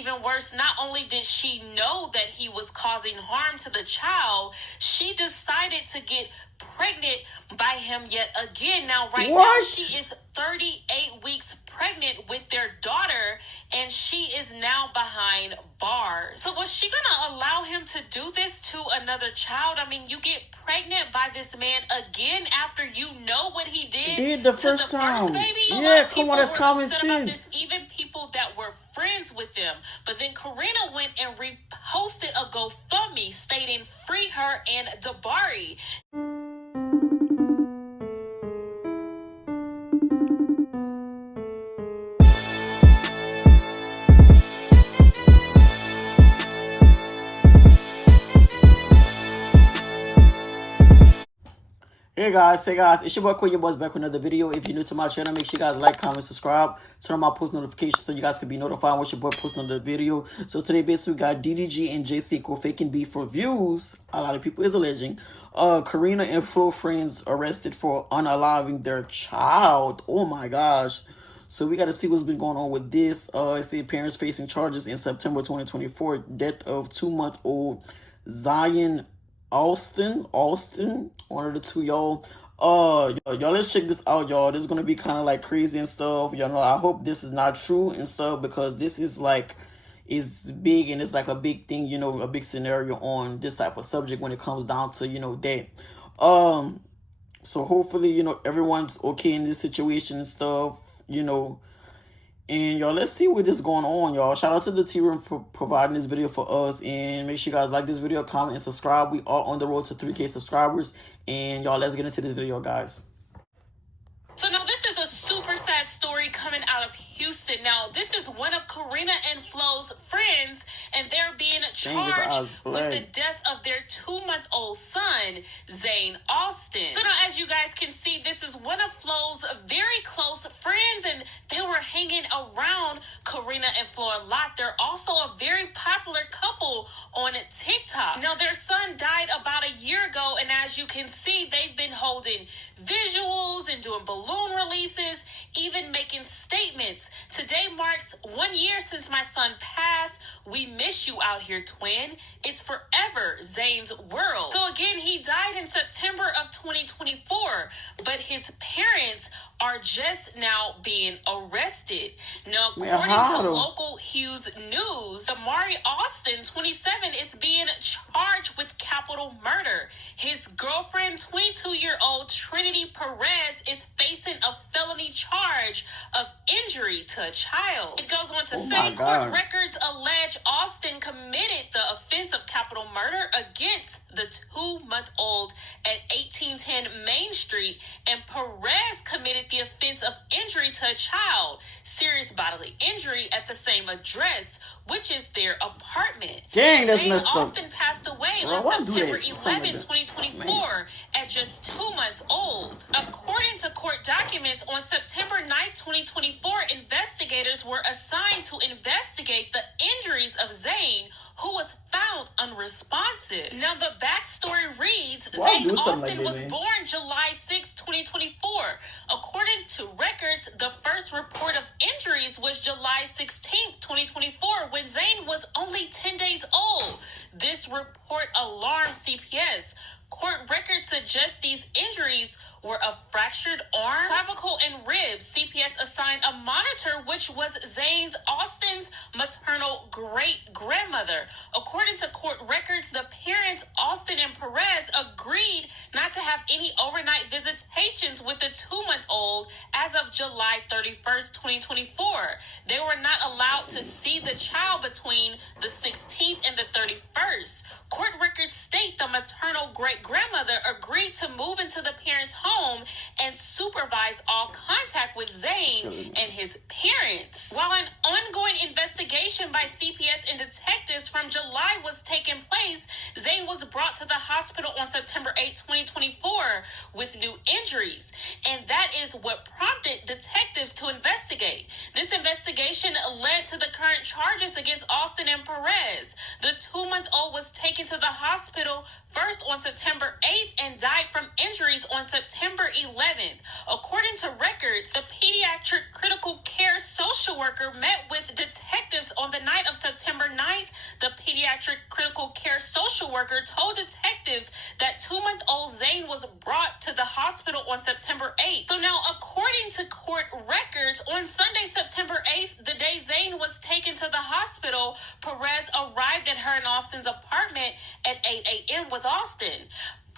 even worse, not only did she know that he was causing harm to the child, she decided to get pregnant by him yet again. Now, right now, she is 38 weeks pregnant with their daughter, and she is now behind bars. So was she gonna allow him to do this to another child? I mean, you get pregnant by this man again after you know what he did the first time. Baby. Yeah, come on, that's common sense. Even people that were friends with them. But then Carena went and reposted a GoFundMe stating, "Free her and Damari." Hey guys, it's your boy Quay, your boys back with another video. If you're new to my channel, make sure you guys like, comment, subscribe, turn on my post notifications so you guys can be notified when your boy posts another video. So today basically we got Ddg and Jay Cinco faking beef for views. A lot of people is alleging. Carena and Flo friends arrested for unaliving their child. Oh my gosh. So we got to see what's been going on with this. I see parents facing charges in September 2024. Death of 2-month-old Zion Alston, one of the two, y'all. Y'all, let's check this out, y'all. This is gonna be kind of like crazy and stuff. Y'all know, I hope this is not true and stuff, because this is like, is big, and it's like a big thing, you know, a big scenario on this type of subject when it comes down to, you know, that. So hopefully, you know, everyone's okay in this situation and stuff, you know. And y'all, let's see what is going on, y'all. Shout out to the T-Room for providing this video for us. And make sure you guys like this video, comment, and subscribe. We are on the road to 3K subscribers. And y'all, let's get into this video, guys. So now this is a super sad story coming out of Houston. Now, this is one of Carena and Flo's friends, and they're being charged with the death of their 2-month-old son, Zane Alston. So now, as you guys can see, this is one of Flo's very close friends, and they were hanging around Carena and Flo a lot. They're also a very popular couple on TikTok. Now, their son died about a year ago, and as you can see, they've been holding visuals and doing balloon releases, even making statements. Today marks 1 year since my son passed. We miss you out here, twin. It's forever Zane's world. So again, he died in September of 2024, but his parents are just now being arrested. Now, according to local Hughes News, Damari Alston, 27, is being charged with capital murder. His girlfriend, 22-year-old Trinity Perez, is facing a felony charge of injury to a child. It goes on to say court records allege Alston committed the offense of capital murder against the 2-month-old at 1810 Main Street, and Perez committed the offense of injury to a child, serious bodily injury, at the same address, which is their apartment. Dang, that's Zane messed up. Alston passed away on September 11, 2024, at just 2 months old. According to court documents, on September 9, 2024, investigators were assigned to investigate the injuries of Zane, who was found unresponsive. Now, the backstory reads, Zane Alston was born July 6, 2024. According to records, the first report of injuries was July 16, 2024, when Zane was only 10 days old. This report alarmed CPS. Court records suggest these injuries were a fractured arm, clavicle, and ribs. CPS assigned a monitor, which was Zane Alston's maternal great-grandmother. According to court records, the parents, Alston and Perez, agreed not to have any overnight visitations with the 2-month-old as of July 31st, 2024. They were not allowed to see the child between the 16th and the 31st. Court records state the maternal great-grandmother agreed to move into the parents' home and supervise all contact with Zane and his parents. While an ongoing investigation by CPS and detectives from July was taking place, Zane was brought to the hospital on September 8, 2024 with new injuries. And that is what prompted detectives to investigate. This investigation led to the current charges against Alston and Perez. The 2-month-old was taken to the hospital first on September 8th and died from injuries on September 11th. According to records, the pediatric critical care social worker met with detectives on the night of September 9th, the pediatric critical care social worker told detectives that 2-month-old Zane was brought to the hospital on September 8th. So now, according to court records, on Sunday, September 8th, the day Zane was taken to the hospital, Perez arrived at her and Alston's apartment at 8 a.m. with Alston.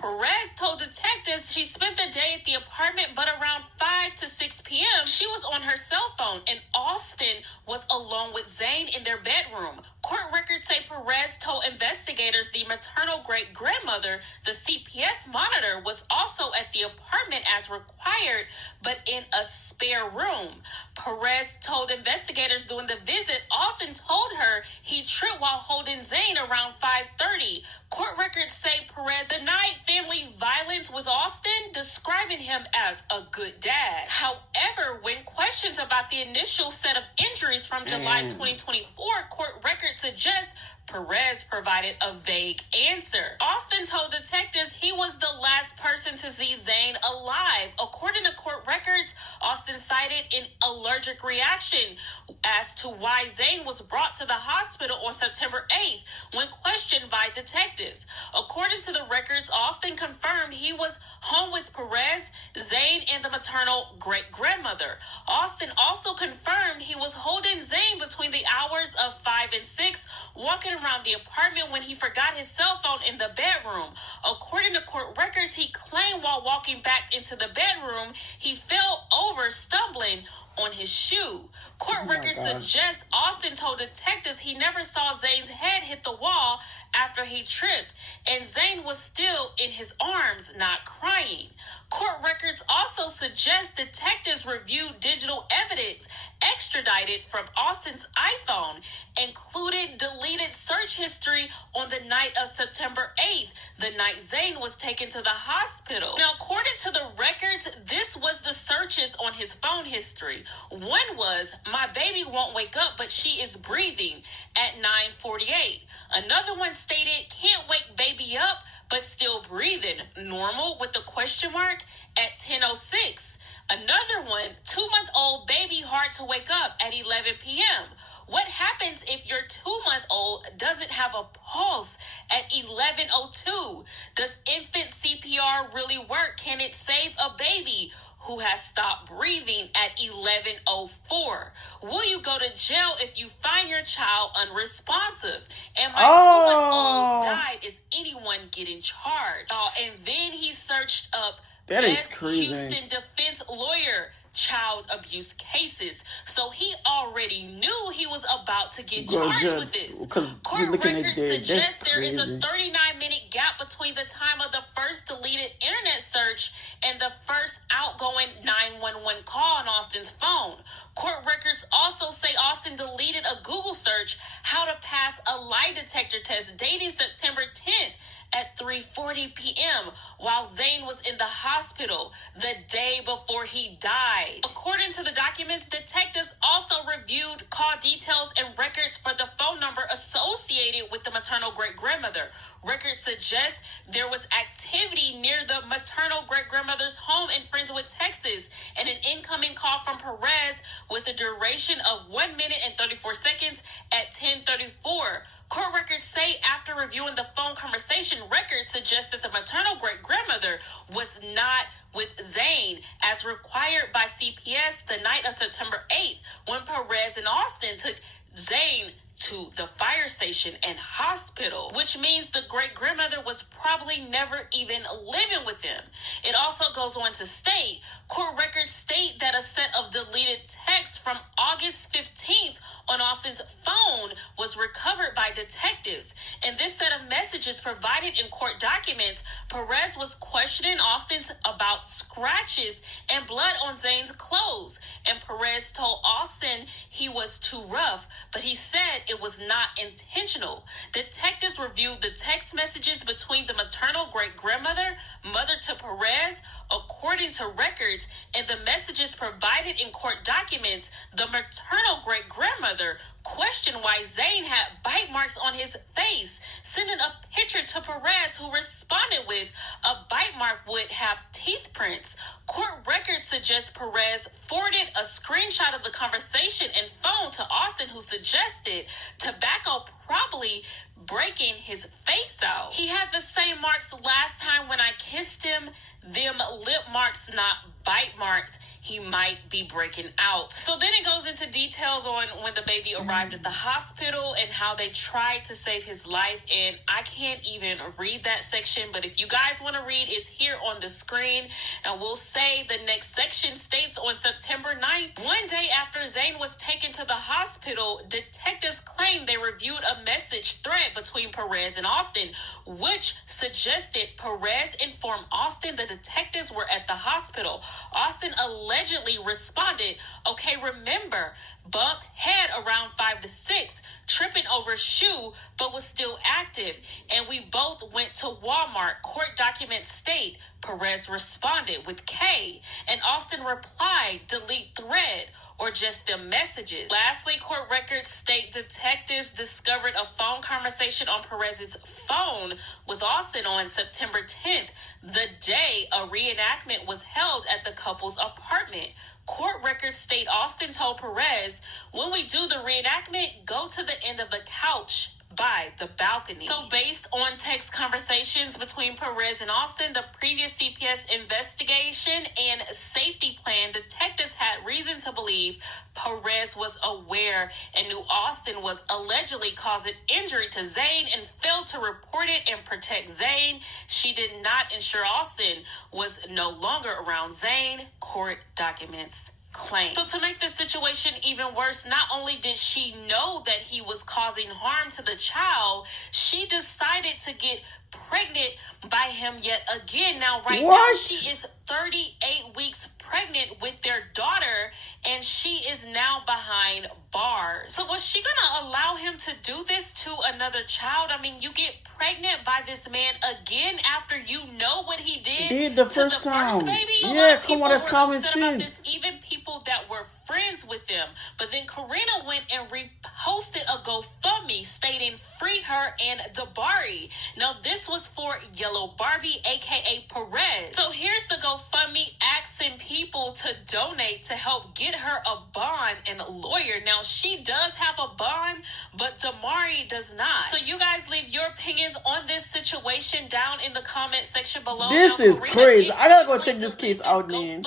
Perez told detectives she spent the day at the apartment, but around 5 to 6 p.m., she was on her cell phone, and Alston was alone with Zane in their bedroom. Court records say Perez told investigators the maternal great-grandmother, the CPS monitor, was also at the apartment as required, but in a spare room. Perez told investigators during the visit, Alston told her he tripped while holding Zane around 5:30. Court records say Perez denied family violence with Alston, describing him as a good dad. However, when questions about the initial set of injuries from July 2024, court records suggest Perez provided a vague answer. Alston told detectives he was the last person to see Zane alive. According to court records, Alston cited an allergic reaction as to why Zane was brought to the hospital on September 8th when questioned by detectives. According to the records, Alston confirmed he was home with Perez, Zane, and the maternal great-grandmother. Alston also confirmed he was holding Zane between the hours of 5 and 6, walking around the apartment when he forgot his cell phone in the bedroom. According to court records, he claimed while walking back into the bedroom, he fell over, stumbling on his shoe. Court records suggest Alston told detectives he never saw Zane's head hit the wall after he tripped, and Zane was still in his arms, not crying. Court records also suggest detectives reviewed digital evidence extradited from Alston's iPhone, including deleted search history on the night of September 8th, the night Zane was taken to the hospital. Now, according to the records, this was the searches on his phone history. One was, "My baby won't wake up, but she is breathing," at 9:48. Another one stated, "Can't wake baby up, but still breathing, normal," with a question mark, at 10:06. Another one, "2-month-old baby hard to wake up," at 11 p.m. What happens if your 2-month-old doesn't have a pulse at 11:02? Does infant CPR really work? Can it save a baby who has stopped breathing at 11:04? Will you go to jail if you find your child unresponsive? And my 2-month-old died. Is anyone getting charged? And then he searched up best Houston defense lawyer child abuse cases. So he already knew he was about to get charged with this. Court records suggest there is a 39-minute gap between the time of the first deleted internet search and the first outgoing 911 call on Alston's phone. Court records also say Alston deleted a Google search, "How to pass a lie detector test," dating September 10th at 3:40 p.m. while Zane was in the hospital the day before he died. According to the documents, detectives also reviewed call details and records for the phone number associated with the maternal great-grandmother. Records suggest there was activity near the maternal great-grandmother's home in Friendswood, Texas, and an incoming call from Perez with a duration of 1 minute and 34 seconds at 10:34. Court records say after reviewing the phone conversation, records suggest that the maternal great-grandmother was not with Zane as required by CPS the night of September 8th when Perez and Alston took Zane to the fire station and hospital, which means the great-grandmother was probably never even living with him. It also goes on to state, court records state that a set of deleted texts from August 15th on Alston's phone was recovered by detectives. In this set of messages provided in court documents, Perez was questioning Alston about scratches and blood on Zane's clothes, and Perez told Alston he was too rough, but he said it was not intentional. Detectives reviewed the text messages between the maternal great-grandmother, mother to Perez. According to records and the messages provided in court documents, the maternal great-grandmother questioned why Zane had bite marks on his face, sending a picture to Perez, who responded with, a bite mark would have teeth prints. Court records suggest Perez forwarded a screenshot of the conversation and phone to Alston, who suggested tobacco probably breaking his face out. He had the same marks last time when I kissed him, them lip marks, not bite marks. He might be breaking out. So then it goes into details on when the baby arrived at the hospital and how they tried to save his life. And I can't even read that section, but if you guys want to read, it's here on the screen. And we'll say the next section states, on September 9th, one day after Zane was taken to the hospital, detectives claimed they reviewed a message thread between Perez and Alston, which suggested Perez informed Alston the detectives were at the hospital. Alston allegedly responded, okay, remember, bump head around 5 to 6, tripping over shoe, but was still active. And we both went to Walmart. Court documents state Perez responded with K, and Alston replied, delete thread, or just the messages. Lastly, court records state detectives discovered a phone conversation on Perez's phone with Alston on September 10th, the day a reenactment was held at the couple's apartment. Court records state Alston told Perez, when we do the reenactment, go to the end of the couch by the balcony. So based on text conversations between Perez and Alston, the previous CPS investigation and safety plan, detectives had reason to believe Perez was aware and knew Alston was allegedly causing injury to Zane and failed to report it and protect Zane. She did not ensure Alston was no longer around Zane, court documents claim. So to make the situation even worse, not only did she know that he was causing harm to the child, she decided to get pregnant by him yet again. Now, now, she is 38 weeks pregnant with their daughter, and she is now behind bars. So was she gonna allow him to do this to another child? I mean, you get pregnant by this man again after you know what he did the to first the time. first baby? Yeah, come on, that's common sense. Even people that were friends with them. But then Carena went and reposted a GoFundMe stating, free her and Damari. Now, this was for Yellow Barbie, aka Perez. So here's the GoFundMe asking people to donate to help get her a bond and a lawyer. Now, she does have a bond, but Damari does not. So you guys leave your opinions on this situation down in the comment section below. This is crazy. I gotta go check this case out, man.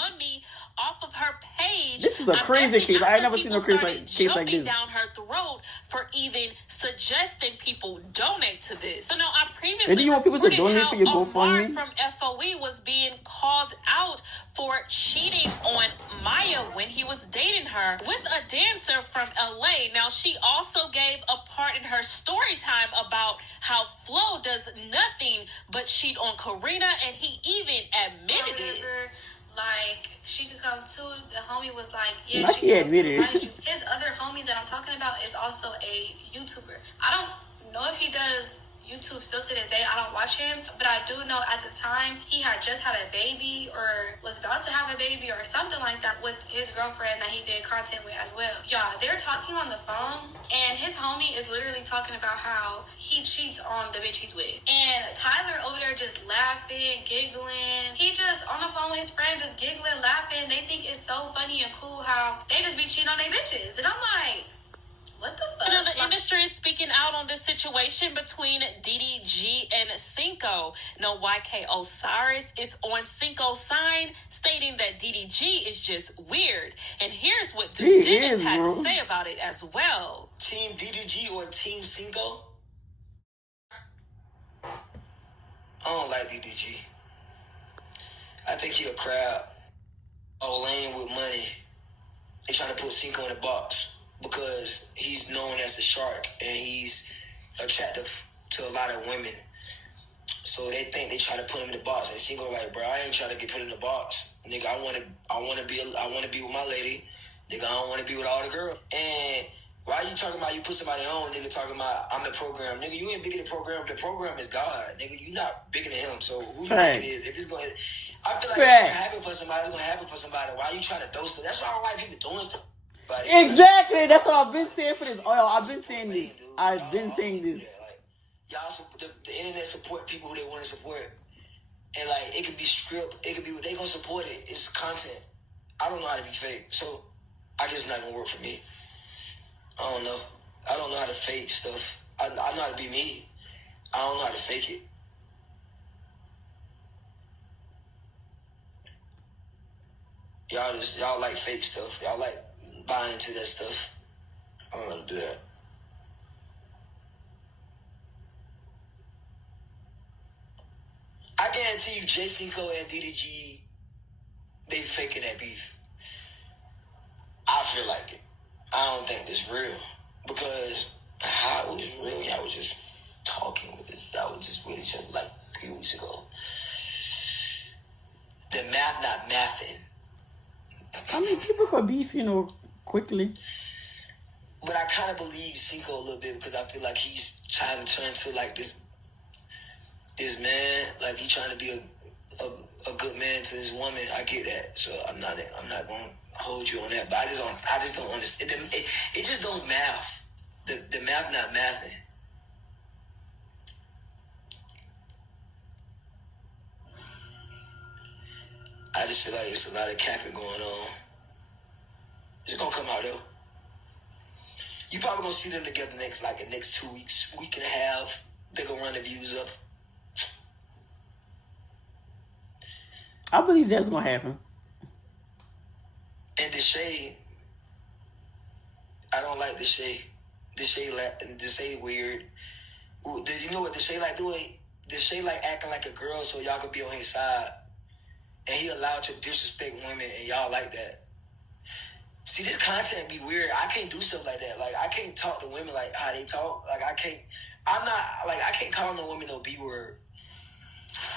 Off of her page. This is a crazy case. I ain't never seen no case like this. Down her throat for even suggesting people donate to this. So now, I previously and do you want people to donate for your GoFundMe? From FOE was being called out for cheating on Maya when he was dating her with a dancer from LA. Now, she also gave a part in her story time about how Flo does nothing but cheat on Carena, and he even admitted it. Like, she could come too. The homie was like, yeah, she could come too. His other homie that I'm talking about is also a YouTuber. I don't know if he does YouTube still to this day. I don't watch him, but I do know at the time he had just had a baby or was about to have a baby or something like that with his girlfriend that he did content with as well. Yeah, they're talking on the phone, and his homie is literally talking about how he cheats on the bitch he's with. And Tyler over there just laughing, giggling. He just on the phone with his friend, just giggling, laughing. They think it's so funny and cool how they just be cheating on their bitches. And I'm like, what the fuck? You know, the industry is speaking out on this situation between Ddg and Cinco. No, ykosiris is on Cinco's sign, stating that Ddg is just weird. And here's what Dude Dennis had to say about it as well. Team Ddg or Team Cinco? I don't like Ddg. I think he a crab. All lame with money. They trying to put Cinco in a box because he's known as a shark and he's attractive to a lot of women. So they think they try to put him in the box. And Cinco like, bro, I ain't trying to get put in the box. Nigga, I wanna be with my lady. Nigga, I don't wanna be with all the girls. And why you talking about you put somebody on, nigga, talking about I'm the program. Nigga, you ain't bigger than the program. The program is God. Nigga, you not bigger than him. So who you think it is? If it's going I feel like it's gonna happen for somebody, it's gonna happen for somebody. Why are you trying to throw stuff? That's why I don't like people doing stuff. Like, Exactly. That's what I've been saying for this. Oh, yo, I've been saying this. I've been saying this. Like, y'all, the internet support people who they want to support. And, like, it could be script. It could be, they going to support it. It's content. I don't know how to be fake. So, I guess it's not going to work for me. I don't know. I don't know how to fake stuff. I know how to be me. I don't know how to fake it. Y'all like fake stuff. Y'all like buying into that stuff. I don't know how to do that. I guarantee you Jay Cinco and DDG, they faking that beef. I feel like it. I don't think this real. Because how it was real, y'all was just talking with this. Y'all was just with each other like 3 weeks ago. The math not mathing. I mean, people could beef, quickly. But I kind of believe Cinco a little bit because I feel like he's trying to turn to like this man, like he's trying to be a good man to his woman. I get that, so I'm not going to hold you on that. But I just don't understand. It just don't math. The math not mathing. I just feel like it's a lot of capping going on. It's gonna come out though. You probably gonna see them together the next 2 weeks, week and a half. They gonna run the views up. I believe that's gonna happen. And Deshae, I don't like Deshae. Deshae weird. You know what Deshae like doing? Deshae like acting like a girl so y'all could be on his side. And he allowed to disrespect women and y'all like that. See, this content be weird. I can't do stuff like that. Like, I can't talk to women like how they talk. Like, I can't call no woman no B-word.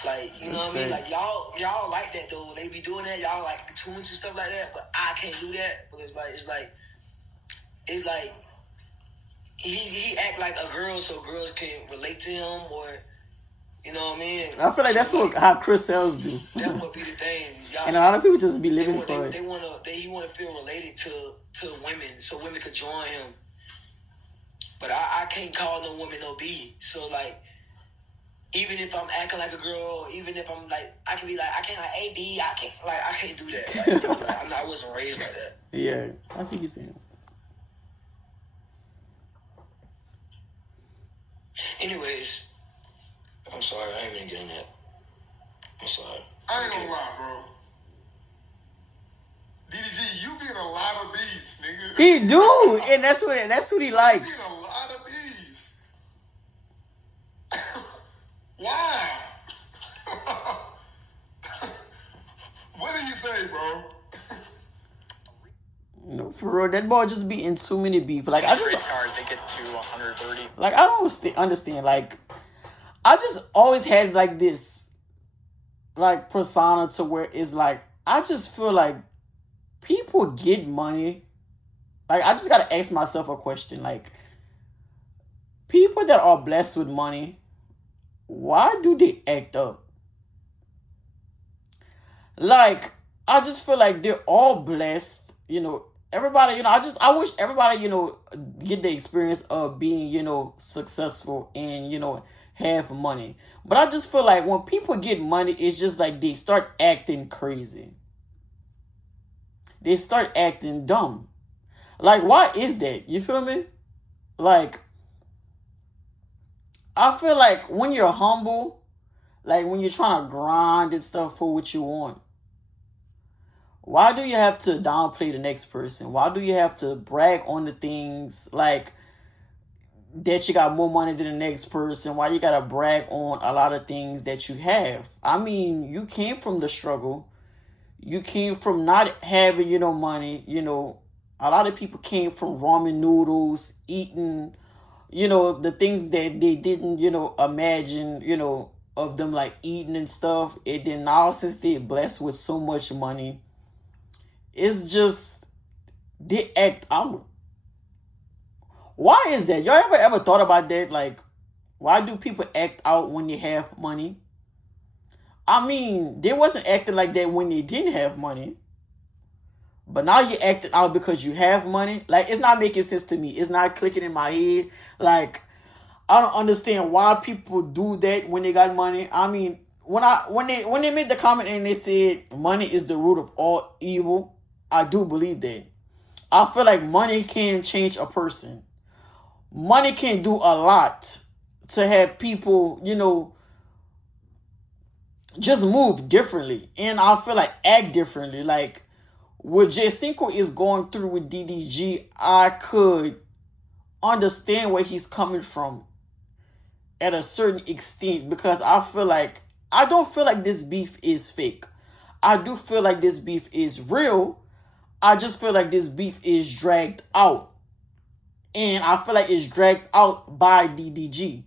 Like, you know what I mean? Like, y'all like that, though. They be doing that. Y'all like tunes and stuff like that. But I can't do that. But it's like he act like a girl so girls can relate to him or, you know what I mean? I feel like that's how Chris Sells do. That would be the thing. Y'all, and a lot of people just be living for it. He want to feel related to women so women could join him. But I can't call no woman no B. So, like, even if I'm acting like a girl, even if I'm like, I can be like, I can't like A, B, I can't do that. Like, I wasn't raised like that. Yeah, I see what you're saying. Anyways, I'm sorry, I ain't even getting that. I'm sorry. I ain't gonna lie, bro. DDG, you get a lot of beats, nigga. He do, and that's what he like. You get a lot of beats. Why? What do you say, bro? No, for real, that boy just be in too many beef. Like, I just race cars, it gets to 130. Like, I don't understand. Like, I just always had like this, like, persona to where it's like, I just feel like people get money. Like, I just gotta ask myself a question. Like, people that are blessed with money, why do they act up? Like, I just feel like they're all blessed, everybody, I wish everybody, get the experience of being, successful and, have money. But I just feel like when people get money, it's just like they start acting crazy. They start acting dumb. Like, why is that? You feel me? Like, I feel like when you're humble, like when you're trying to grind and stuff for what you want, why do you have to downplay the next person? Why do you have to brag on the things like that you got more money than the next person? Why you got to brag on a lot of things that you have? I mean, you came from the struggle. You came from not having, money. A lot of people came from ramen noodles, eating, the things that they didn't, imagine, of them like eating and stuff. And then now since they're blessed with so much money, it's just, they act out. Why is that? Y'all ever thought about that? Like, why do people act out when they have money? I mean, they wasn't acting like that when they didn't have money. But now you acting out because you have money. Like, it's not making sense to me. It's not clicking in my head. Like, I don't understand why people do that when they got money. I mean, when they made the comment and they said money is the root of all evil, I do believe that. I feel like money can change a person. Money can do a lot to have people, you know, just move differently. And I feel like act differently. Like, what Jay Cinco is going through with DDG, I could understand where he's coming from at a certain extent, because I don't feel like this beef is fake. I do feel like this beef is real. I just feel like this beef is dragged out. And I feel like it's dragged out by DDG.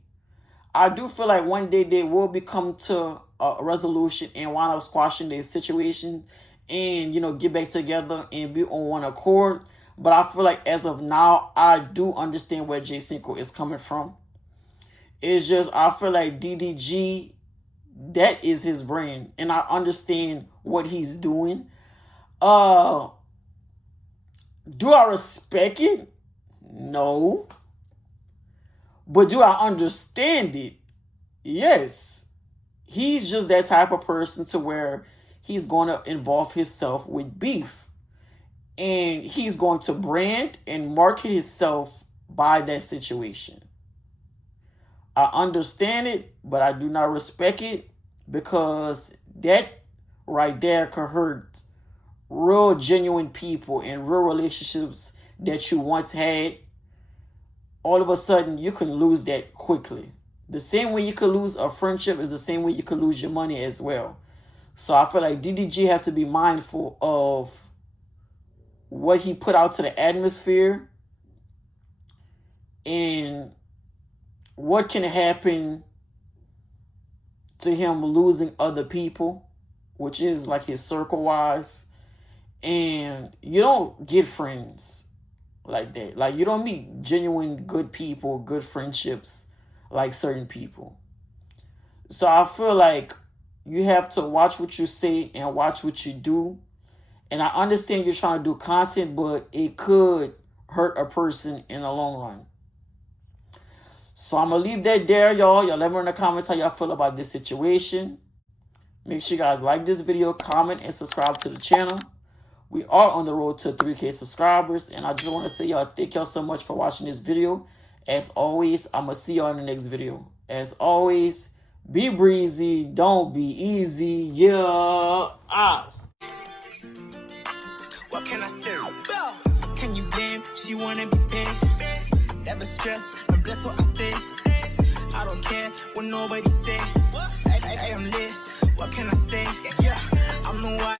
I do feel like one day they will become to a resolution and wind up squashing their situation and, you know, get back together and be on one accord. But I feel like as of now, I do understand where Jay Cinco is coming from. It's just, I feel like DDG, that is his brand. And I understand what he's doing. Do I respect it? No. But do I understand it? Yes. He's just that type of person to where he's going to involve himself with beef. And he's going to brand and market himself by that situation. I understand it, but I do not respect it, because that right there could hurt real genuine people and real relationships that you once had. All of a sudden, you can lose that quickly. The same way you could lose a friendship is the same way you could lose your money as well. So I feel like DDG have to be mindful of what he put out to the atmosphere and what can happen to him losing other people, which is like his circle-wise. And you don't get friends like that. Like, you don't meet genuine good people, good friendships like certain people. So I feel like you have to watch what you say and watch what you do. And I understand you're trying to do content, but it could hurt a person in the long run. So I'm going to leave that there, y'all. Y'all let me know in the comments how y'all feel about this situation. Make sure you guys like this video, comment, and subscribe to the channel. We are on the road to 3K subscribers. And I just want to say, y'all, thank y'all so much for watching this video. As always, I'm going to see y'all in the next video. As always, be breezy. Don't be easy. Yeah. What can I say? Can you blame? She wanna be paid. Never stress. I'm blessed what I stay. I don't care what nobody say. I am lit. What can I say? Yeah, I'm the one.